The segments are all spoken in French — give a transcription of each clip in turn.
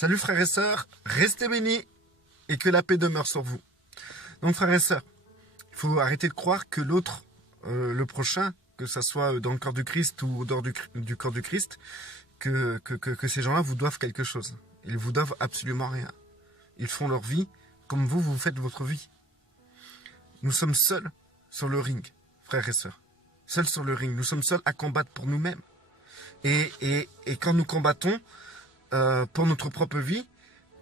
Salut frères et sœurs, restez bénis et que la paix demeure sur vous. Donc frères et sœurs, il faut arrêter de croire que l'autre, le prochain, que ça soit dans le corps du Christ ou dehors du corps du Christ, que ces gens-là vous doivent quelque chose. Ils vous doivent absolument rien. Ils font leur vie comme vous faites votre vie. Nous sommes seuls sur le ring, frères et sœurs. Seuls sur le ring. Nous sommes seuls à combattre pour nous-mêmes. Et quand nous combattons pour notre propre vie,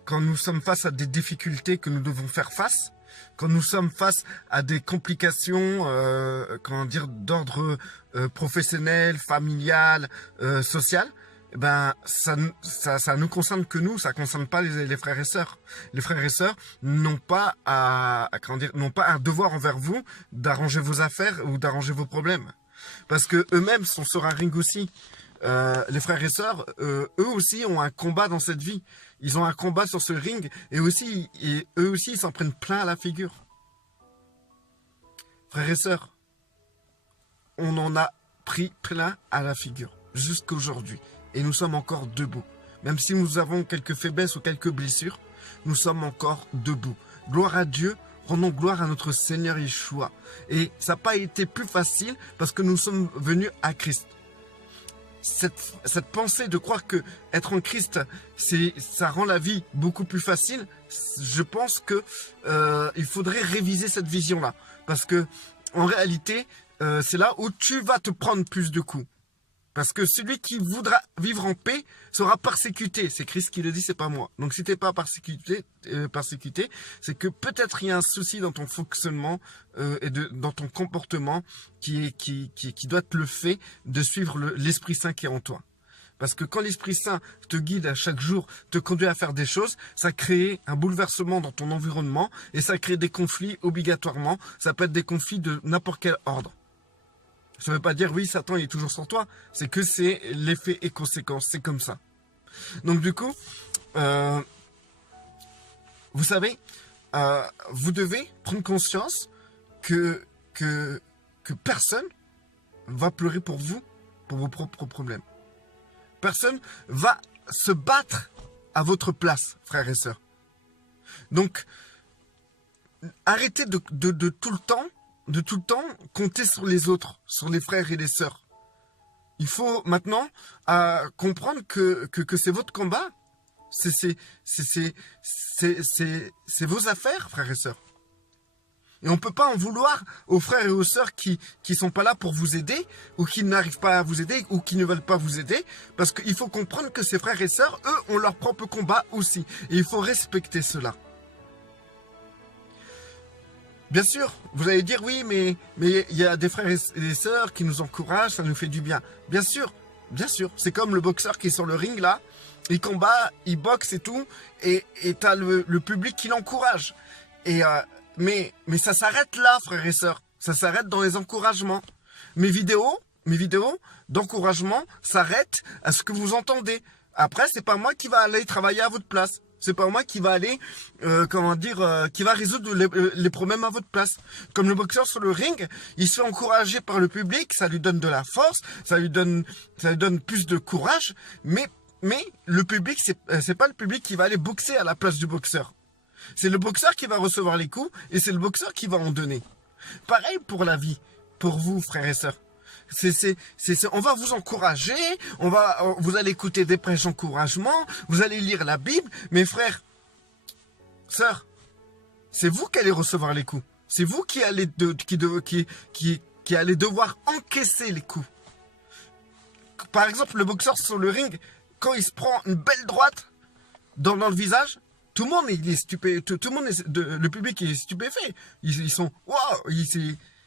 quand nous sommes face à des difficultés que nous devons faire face, quand nous sommes face à des complications d'ordre professionnel, familial, social, ben ça nous concerne que nous, ça concerne pas les frères et sœurs. Les frères et sœurs n'ont pas n'ont pas un devoir envers vous d'arranger vos affaires ou d'arranger vos problèmes, parce que eux-mêmes sont sur un ring aussi. Les frères et sœurs, eux aussi ont un combat dans cette vie. Ils ont un combat sur ce ring et eux aussi ils s'en prennent plein à la figure. Frères et sœurs, on en a pris plein à la figure jusqu'aujourd'hui et nous sommes encore debout. Même si nous avons quelques faiblesses ou quelques blessures, nous sommes encore debout. Gloire à Dieu. Rendons gloire à notre Seigneur Yeshua. Et ça n'a pas été plus facile parce que nous sommes venus à Christ. Cette pensée de croire que être en Christ, ça rend la vie beaucoup plus facile, je pense que il faudrait réviser cette vision-là. Parce que en réalité, c'est là où tu vas te prendre plus de coups. Parce que celui qui voudra vivre en paix sera persécuté. C'est Christ qui le dit, c'est pas moi. Donc si tu n'es pas persécuté, c'est que peut-être il y a un souci dans ton fonctionnement et dans ton comportement qui doit être le fait de suivre l'Esprit Saint qui est en toi. Parce que quand l'Esprit Saint te guide à chaque jour, te conduit à faire des choses, ça crée un bouleversement dans ton environnement et ça crée des conflits obligatoirement. Ça peut être des conflits de n'importe quel ordre. Ça ne veut pas dire, oui, Satan il est toujours sur toi. C'est que c'est l'effet et conséquence. C'est comme ça. Donc du coup, vous savez, vous devez prendre conscience que personne va pleurer pour vous, pour vos propres problèmes. Personne va se battre à votre place, frères et sœurs. Donc, arrêtez de tout le temps compter sur les autres, sur les frères et les sœurs. Il faut maintenant comprendre que c'est votre combat. C'est vos affaires, frères et sœurs. Et on ne peut pas en vouloir aux frères et aux sœurs qui sont pas là pour vous aider, ou qui n'arrivent pas à vous aider, ou qui ne veulent pas vous aider, parce qu'il faut comprendre que ces frères et sœurs, eux, ont leur propre combat aussi. Et il faut respecter cela. Bien sûr, vous allez dire oui, mais il y a des frères et des sœurs qui nous encouragent, ça nous fait du bien. Bien sûr, c'est comme le boxeur qui est sur le ring là, il combat, il boxe et tout, et t'as le public qui l'encourage. Mais ça s'arrête là, frères et sœurs, ça s'arrête dans les encouragements. Mes vidéos d'encouragement s'arrêtent à ce que vous entendez. Après, c'est pas moi qui va aller travailler à votre place. C'est pas moi qui va aller, qui va résoudre les problèmes à votre place. Comme le boxeur sur le ring, il se fait encourager par le public, ça lui donne de la force, ça lui donne plus de courage. Mais le public, c'est pas le public qui va aller boxer à la place du boxeur. C'est le boxeur qui va recevoir les coups et c'est le boxeur qui va en donner. Pareil pour la vie, pour vous, frères et sœurs. On va vous encourager, vous allez écouter des prêches d'encouragement, vous allez lire la Bible, mais frères, sœurs, c'est vous qui allez recevoir les coups. C'est vous qui allez devoir encaisser les coups. Par exemple, le boxeur sur le ring, quand il se prend une belle droite dans le visage, tout le monde il est stupé, tout le monde le public est stupéfait. Ils sont waouh,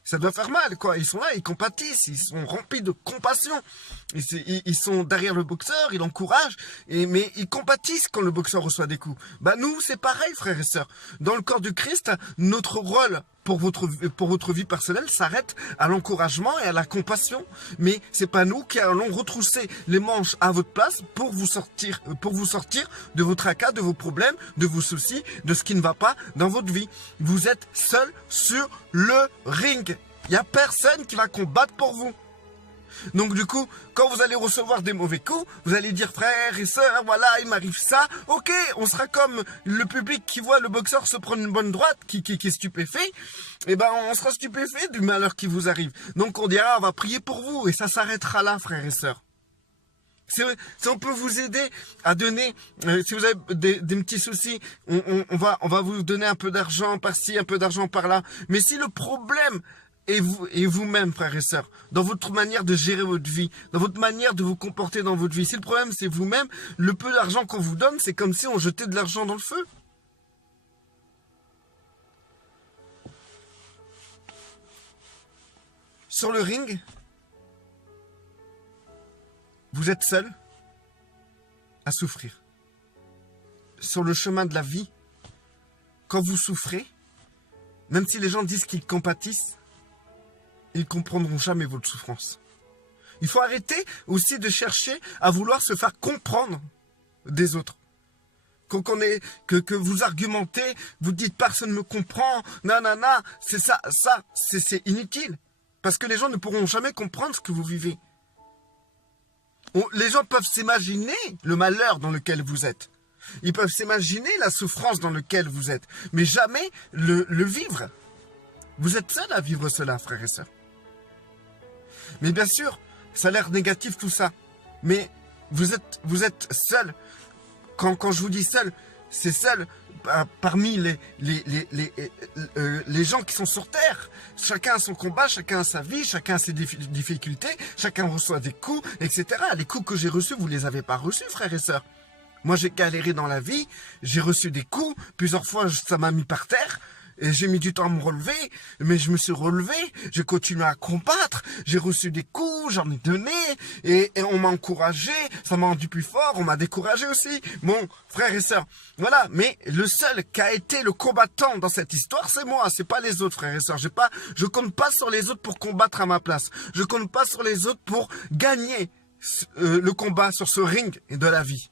ça doit faire mal, quoi. Ils sont là, ils compatissent, ils sont remplis de compassion. Ils sont derrière le boxeur, ils l'encouragent, mais ils compatissent quand le boxeur reçoit des coups. Bah nous, c'est pareil, frères et sœurs. Dans le corps du Christ, notre rôle pour votre vie personnelle s'arrête à l'encouragement et à la compassion. Mais c'est pas nous qui allons retrousser les manches à votre place pour vous sortir de vos tracas, de vos problèmes, de vos soucis, de ce qui ne va pas dans votre vie. Vous êtes seul sur le ring. Il n'y a personne qui va combattre pour vous. Donc du coup, quand vous allez recevoir des mauvais coups, vous allez dire frères et sœurs, voilà, il m'arrive ça. Ok, on sera comme le public qui voit le boxeur se prendre une bonne droite, qui est stupéfait. Eh ben, on sera stupéfait du malheur qui vous arrive. Donc on dira, on va prier pour vous et ça s'arrêtera là, frères et sœurs. Si on peut vous aider à donner, si vous avez des petits soucis, on va vous donner un peu d'argent par-ci, un peu d'argent par-là. Mais si le problème est vous-même, frères et sœurs, dans votre manière de gérer votre vie, dans votre manière de vous comporter dans votre vie, si le problème c'est vous-même, le peu d'argent qu'on vous donne, c'est comme si on jetait de l'argent dans le feu. Sur le ring, vous êtes seul à souffrir. Sur le chemin de la vie, quand vous souffrez, même si les gens disent qu'ils compatissent, ils ne comprendront jamais votre souffrance. Il faut arrêter aussi de chercher à vouloir se faire comprendre des autres. Que vous argumentez, vous dites personne ne me comprend, nanana, c'est c'est inutile. Parce que les gens ne pourront jamais comprendre ce que vous vivez. Les gens peuvent s'imaginer le malheur dans lequel vous êtes. Ils peuvent s'imaginer la souffrance dans laquelle vous êtes. Mais jamais le vivre. Vous êtes seul à vivre cela, frères et sœurs. Mais bien sûr, ça a l'air négatif tout ça. Mais vous êtes seul. Quand je vous dis seul, c'est seul parmi les gens qui sont sur Terre. Chacun a son combat, chacun a sa vie, chacun a ses difficultés, chacun reçoit des coups, etc. Les coups que j'ai reçus, vous ne les avez pas reçus, frères et sœurs. Moi, j'ai galéré dans la vie, j'ai reçu des coups, plusieurs fois, ça m'a mis par terre. Et j'ai mis du temps à me relever, mais je me suis relevé, j'ai continué à combattre, j'ai reçu des coups, j'en ai donné, et on m'a encouragé, ça m'a rendu plus fort, on m'a découragé aussi, bon, frères et sœurs, voilà, mais le seul qui a été le combattant dans cette histoire, c'est moi, c'est pas les autres, frères et sœurs, je compte pas sur les autres pour combattre à ma place, je compte pas sur les autres pour gagner le combat sur ce ring de la vie.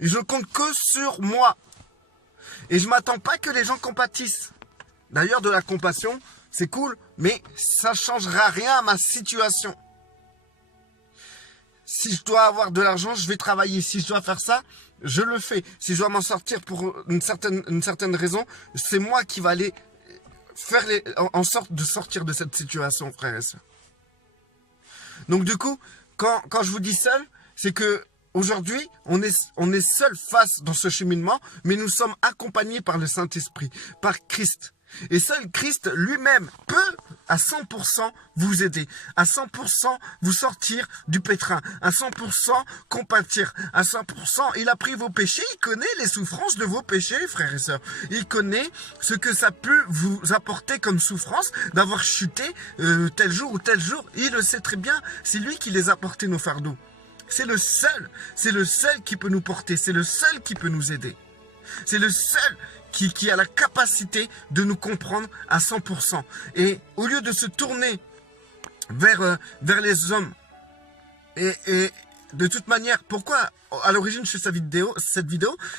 Et je compte que sur moi. Et je m'attends pas que les gens compatissent. D'ailleurs, de la compassion, c'est cool, mais ça changera rien à ma situation. Si je dois avoir de l'argent, je vais travailler. Si je dois faire ça, je le fais. Si je dois m'en sortir pour une certaine raison, c'est moi qui va aller faire en sorte de sortir de cette situation, frères et sœurs. Donc du coup, quand je vous dis seul, c'est que aujourd'hui, on est seul face dans ce cheminement, mais nous sommes accompagnés par le Saint-Esprit, par Christ. Et seul Christ lui-même peut à 100% vous aider, à 100% vous sortir du pétrin, à 100% compatir, à 100% il a pris vos péchés, il connaît les souffrances de vos péchés, frères et sœurs. Il connaît ce que ça peut vous apporter comme souffrance d'avoir chuté tel jour ou tel jour. Il le sait très bien, c'est lui qui les a portés nos fardeaux. C'est le seul qui peut nous porter, c'est le seul qui peut nous aider. C'est le seul qui a la capacité de nous comprendre à 100%. Et au lieu de se tourner vers les hommes, et de toute manière, pourquoi à l'origine je fais cette vidéo,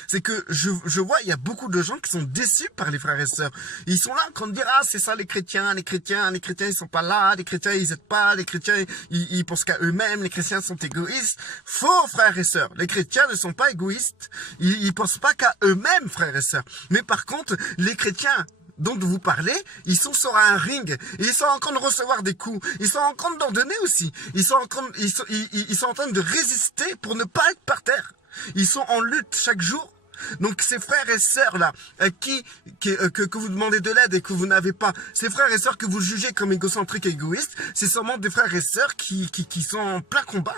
c'est que je vois il y a beaucoup de gens qui sont déçus par les frères et sœurs. Ils sont là quand on dit ah c'est ça les chrétiens ils sont pas là, les chrétiens ils aident pas, les chrétiens ils pensent qu'à eux-mêmes, les chrétiens sont égoïstes. Faux, frères et sœurs, les chrétiens ne sont pas égoïstes, ils pensent pas qu'à eux-mêmes, frères et sœurs. Mais par contre, les chrétiens dont vous parlez, ils sont sur un ring, et ils sont en train de recevoir des coups, ils sont en train d'en donner aussi, ils sont en train de résister pour ne pas être par terre. Ils sont en lutte chaque jour. Donc ces frères et sœurs là, que vous demandez de l'aide et que vous n'avez pas, ces frères et sœurs que vous jugez comme égocentriques et égoïstes, c'est seulement des frères et sœurs qui sont en plein combat.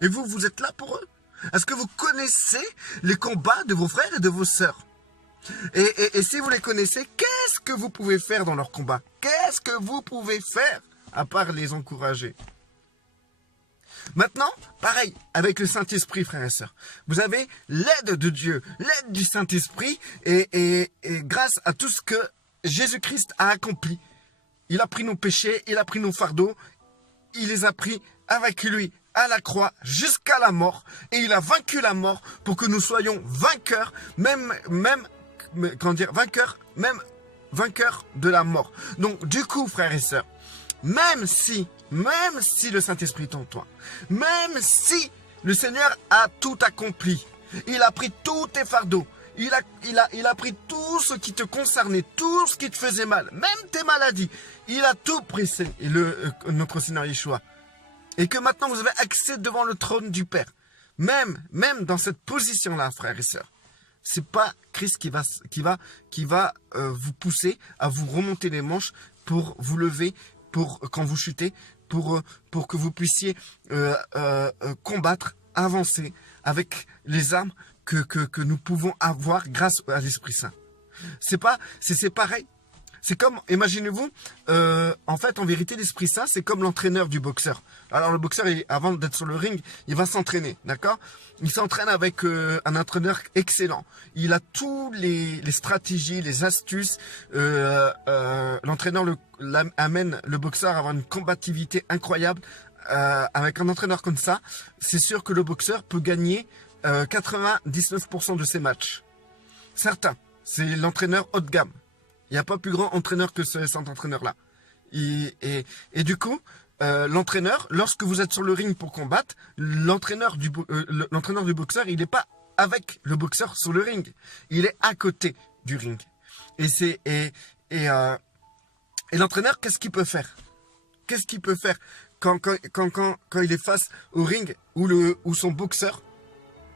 Et vous êtes là pour eux. Est-ce que vous connaissez les combats de vos frères et de vos sœurs ? Et si vous les connaissez, qu'est-ce que vous pouvez faire dans leur combat? Qu'est-ce que vous pouvez faire à part les encourager? Maintenant, pareil, avec le Saint-Esprit, frères et sœurs. Vous avez l'aide de Dieu, l'aide du Saint-Esprit, et grâce à tout ce que Jésus-Christ a accompli. Il a pris nos péchés, il a pris nos fardeaux, il les a pris avec lui à la croix jusqu'à la mort, et il a vaincu la mort pour que nous soyons vainqueurs, vainqueurs de la mort. Donc du coup, frères et sœurs, même si même si le Saint-Esprit est en toi, même si le Seigneur a tout accompli, il a pris tous tes fardeaux, il a pris tout ce qui te concernait, tout ce qui te faisait mal, même tes maladies, il a tout pris, notre Seigneur Yeshua. Et que maintenant vous avez accès devant le trône du Père. Même dans cette position-là, frères et sœurs. C'est pas Christ qui va vous pousser à vous remonter les manches pour vous lever, pour quand vous chutez, pour que vous puissiez combattre, avancer avec les armes que nous pouvons avoir grâce à l'Esprit Saint. C'est pareil. C'est comme, imaginez-vous, en fait, en vérité, l'Esprit Saint, c'est comme l'entraîneur du boxeur. Alors, le boxeur, avant d'être sur le ring, il va s'entraîner, d'accord? Il s'entraîne avec un entraîneur excellent. Il a tous les stratégies, les astuces. L'entraîneur amène le boxeur à avoir une combativité incroyable. Avec un entraîneur comme ça, c'est sûr que le boxeur peut gagner 99% de ses matchs. Certains, c'est l'entraîneur haut de gamme. Il n'y a pas plus grand entraîneur que cet entraîneur-là. Et du coup, l'entraîneur, lorsque vous êtes sur le ring pour combattre, l'entraîneur du boxeur, il n'est pas avec le boxeur sur le ring. Il est à côté du ring. Et l'entraîneur, qu'est-ce qu'il peut faire? Qu'est-ce qu'il peut faire quand il est face au ring où son boxeur,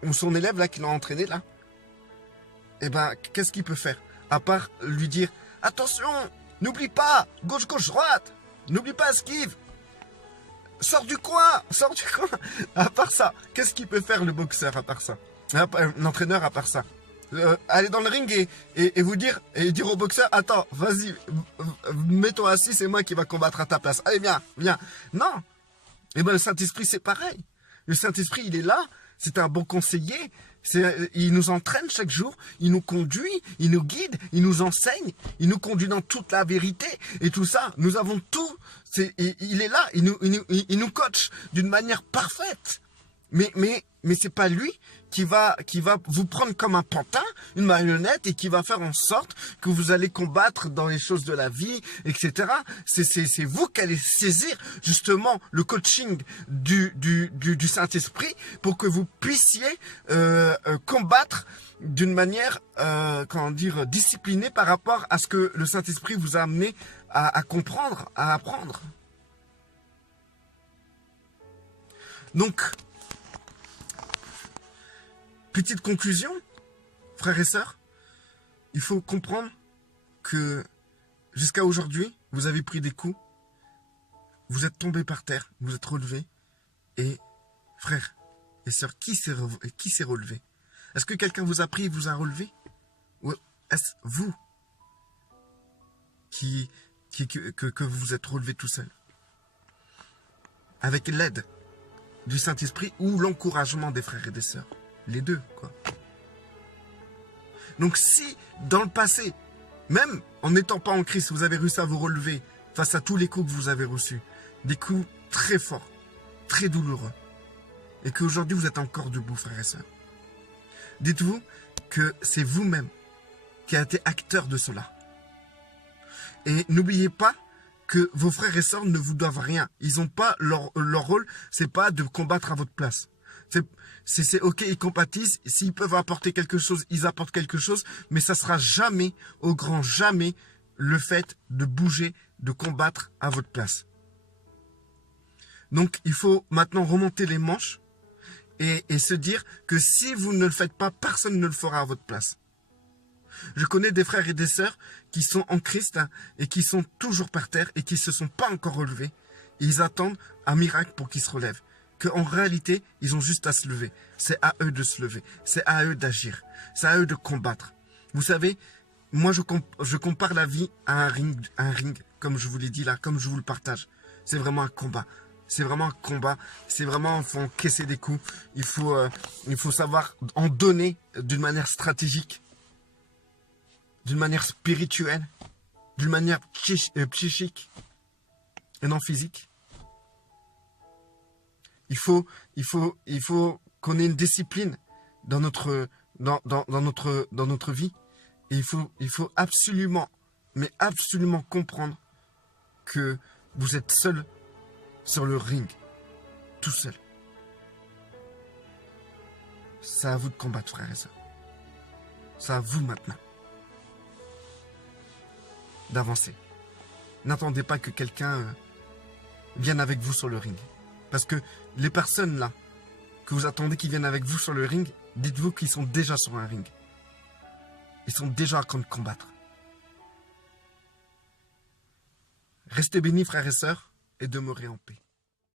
ou son élève là qui l'a entraîné là? Eh ben, qu'est-ce qu'il peut faire? À part lui dire, attention, n'oublie pas, gauche, droite, n'oublie pas esquive, sors du coin. À part ça, qu'est-ce qu'il peut faire le boxeur à part ça? L'entraîneur à part ça? Aller dans le ring et vous dire, et dire au boxeur, attends, vas-y, mets-toi assis, c'est moi qui va combattre à ta place. Allez, viens. Non. Et ben le Saint-Esprit, c'est pareil. Le Saint-Esprit, il est là, c'est un bon conseiller. Il nous entraîne chaque jour, il nous conduit, il nous guide, il nous enseigne, il nous conduit dans toute la vérité. Et tout ça, nous avons tout. Il est là, il nous coach d'une manière parfaite. Mais c'est pas lui qui va vous prendre comme un pantin, une marionnette, et qui va faire en sorte que vous allez combattre dans les choses de la vie, etc. C'est vous qui allez saisir justement le coaching du Saint-Esprit pour que vous puissiez combattre d'une manière, disciplinée par rapport à ce que le Saint-Esprit vous a amené à comprendre, à apprendre. Donc, petite conclusion, frères et sœurs, il faut comprendre que jusqu'à aujourd'hui, vous avez pris des coups, vous êtes tombés par terre, vous êtes relevés, et frères et sœurs, qui s'est relevé? Est-ce que quelqu'un vous a pris et vous a relevé? Ou est-ce vous que vous vous êtes relevé tout seul? Avec l'aide du Saint-Esprit ou l'encouragement des frères et des sœurs? Les deux, quoi. Donc si, dans le passé, même en n'étant pas en Christ, vous avez réussi à vous relever face à tous les coups que vous avez reçus, des coups très forts, très douloureux, et qu'aujourd'hui vous êtes encore debout, frères et sœurs, dites-vous que c'est vous-même qui avez été acteur de cela. Et n'oubliez pas que vos frères et sœurs ne vous doivent rien. Ils n'ont pas leur rôle, c'est pas de combattre à votre place. C'est ok, ils compatissent. S'ils peuvent apporter quelque chose, ils apportent quelque chose. Mais ça sera jamais, au grand jamais, le fait de bouger, de combattre à votre place. Donc, il faut maintenant remonter les manches et se dire que si vous ne le faites pas, personne ne le fera à votre place. Je connais des frères et des sœurs qui sont en Christ et qui sont toujours par terre et qui ne se sont pas encore relevés. Et ils attendent un miracle pour qu'ils se relèvent. Qu'en réalité, ils ont juste à se lever. C'est à eux de se lever. C'est à eux d'agir. C'est à eux de combattre. Vous savez, moi je compare la vie à un ring, comme je vous l'ai dit là, comme je vous le partage. C'est vraiment un combat. C'est vraiment un combat. C'est vraiment, il faut encaisser des coups. Il faut savoir en donner d'une manière stratégique, d'une manière spirituelle, d'une manière psychique et non physique. Il faut qu'on ait une discipline dans notre vie. Et il faut absolument, mais absolument comprendre que vous êtes seul sur le ring, tout seul. C'est à vous de combattre, frères et sœurs. C'est à vous maintenant d'avancer. N'attendez pas que quelqu'un vienne avec vous sur le ring. Parce que les personnes là, que vous attendez qu'ils viennent avec vous sur le ring, dites-vous qu'ils sont déjà sur un ring. Ils sont déjà en train de combattre. Restez bénis, frères et sœurs, et demeurez en paix.